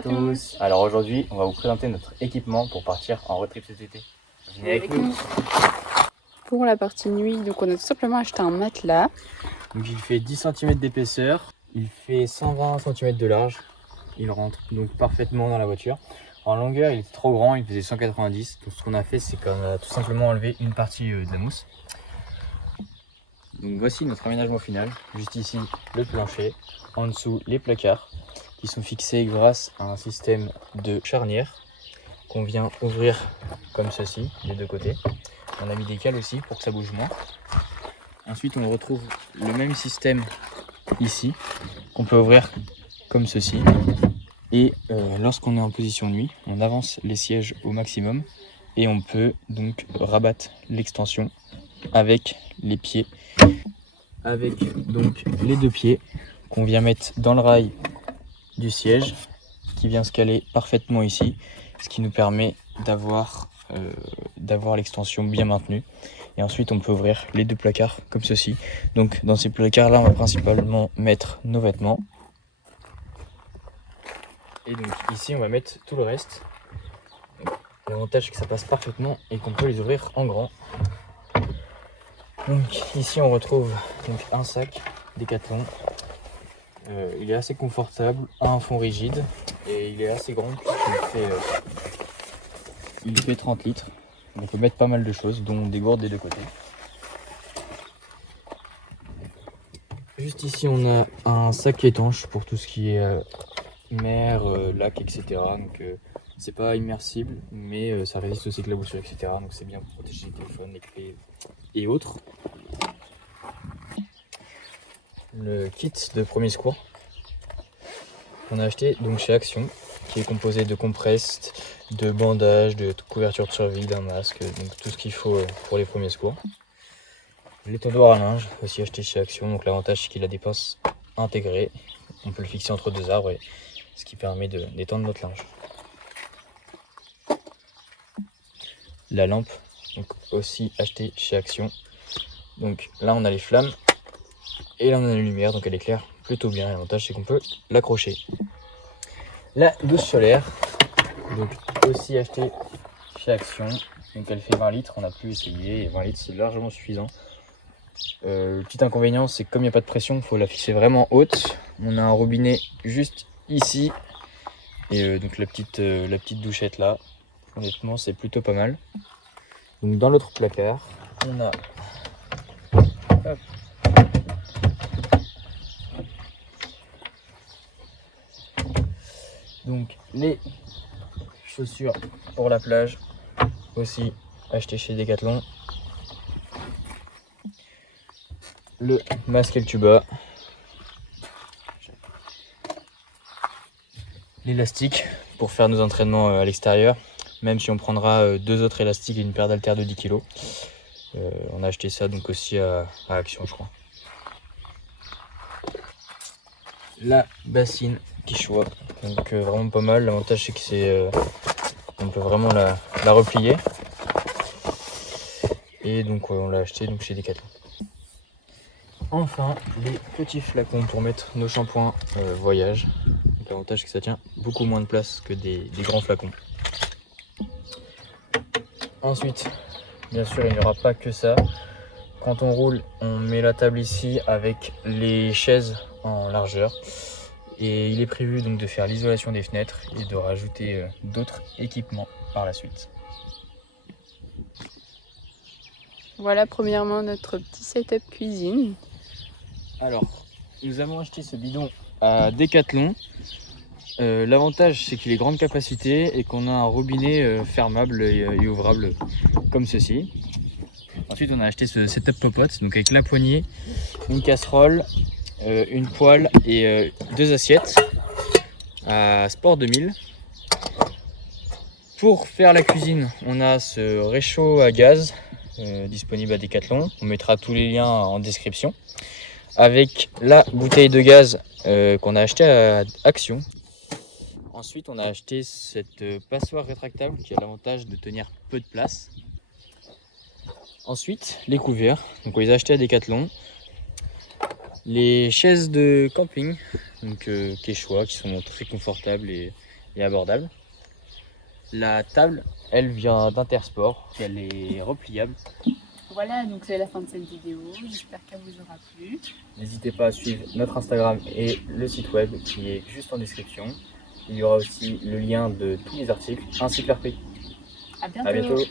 à tous. Alors aujourd'hui, on va vous présenter notre équipement pour partir en road trip cet été. Venez avec nous. Pour la partie nuit, donc on a tout simplement acheté un matelas. Donc il fait 10 cm d'épaisseur, il fait 120 cm de large. Il rentre donc parfaitement dans la voiture. En longueur, il était trop grand, il faisait 190. Donc ce qu'on a fait, c'est qu'on a tout simplement enlevé une partie de la mousse. Donc voici notre aménagement final. Juste ici, le plancher. En dessous, les placards qui sont fixés grâce à un système de charnière qu'on vient ouvrir comme ceci, des deux côtés. On a mis des cales aussi pour que ça bouge moins. Ensuite, on retrouve le même système ici, qu'on peut ouvrir comme ceci. Et lorsqu'on est en position nuit, on avance les sièges au maximum et on peut donc rabattre l'extension avec les pieds. Avec donc les deux pieds qu'on vient mettre dans le rail du siège qui vient se caler parfaitement ici, ce qui nous permet d'avoir l'extension bien maintenue. Et ensuite on peut ouvrir les deux placards comme ceci. Donc dans ces placards là on va principalement mettre nos vêtements. Et donc ici on va mettre tout le reste. L'avantage c'est que ça passe parfaitement et qu'on peut les ouvrir en grand. Donc ici on retrouve donc un sac Décathlon. Il est assez confortable, a un fond rigide et il est assez grand puisqu'il fait 30 litres. On peut mettre pas mal de choses, dont des gourdes des deux côtés. Juste ici on a un sac étanche pour tout ce qui est mer, lac, etc. Donc c'est pas immersible mais ça résiste aux éclaboussures, etc. Donc c'est bien pour protéger les téléphones, les clés et autres. Le kit de premier secours qu'on a acheté donc chez Action, qui est composé de compresses, de bandages, de couverture de survie, d'un masque, donc tout ce qu'il faut pour les premiers secours. L'étendoir à linge, aussi acheté chez Action, donc l'avantage c'est qu'il a des pinces intégrées, on peut le fixer entre deux arbres, ce qui permet d'étendre notre linge. La lampe, donc aussi achetée chez Action, donc là on a les flammes, et là on a la lumière, donc elle éclaire plutôt bien. L'avantage c'est qu'on peut l'accrocher. La douche solaire, donc aussi achetée chez Action, donc elle fait 20 litres, on a pu essayer, et 20 litres c'est largement suffisant. Le petit inconvénient c'est que comme il n'y a pas de pression, il faut la fixer vraiment haute. On a un robinet juste ici, et donc la petite douchette là, honnêtement c'est plutôt pas mal. Donc dans l'autre placard, on a hop, donc les chaussures pour la plage, aussi acheté chez Decathlon. Le masque et le tuba. L'élastique pour faire nos entraînements à l'extérieur, même si on prendra deux autres élastiques et une paire d'haltères de 10 kg. On a acheté ça donc aussi à Action, je crois. La bassine Quechua, donc vraiment pas mal. L'avantage c'est que on peut vraiment la replier. Et donc on l'a acheté donc chez Decathlon. Enfin, les petits flacons pour mettre nos shampoings voyage. L'avantage c'est que ça tient beaucoup moins de place que des grands flacons. Ensuite, bien sûr, il n'y aura pas que ça. Quand on roule, on met la table ici avec les chaises en largeur. Et il est prévu donc de faire l'isolation des fenêtres et de rajouter d'autres équipements par la suite. Voilà premièrement notre petit setup cuisine. Alors, nous avons acheté ce bidon à Decathlon. L'avantage c'est qu'il est grande capacité et qu'on a un robinet fermable et ouvrable comme ceci. Ensuite on a acheté ce setup popote, donc avec la poignée, une casserole, une poêle et deux assiettes à Sport 2000. Pour faire la cuisine, on a ce réchaud à gaz disponible à Decathlon. On mettra tous les liens en description. Avec la bouteille de gaz qu'on a acheté à Action. Ensuite, on a acheté cette passoire rétractable qui a l'avantage de tenir peu de place. Ensuite, les couverts, donc on les a achetés à Decathlon. Les chaises de camping, donc Quechua, qui sont très confortables et et abordable. La table, elle vient d'Intersport, elle est repliable. Voilà, donc c'est la fin de cette vidéo. J'espère qu'elle vous aura plu. N'hésitez pas à suivre notre Instagram et le site web qui est juste en description. Il y aura aussi le lien de tous les articles ainsi que leur prix. À À bientôt. bientôt.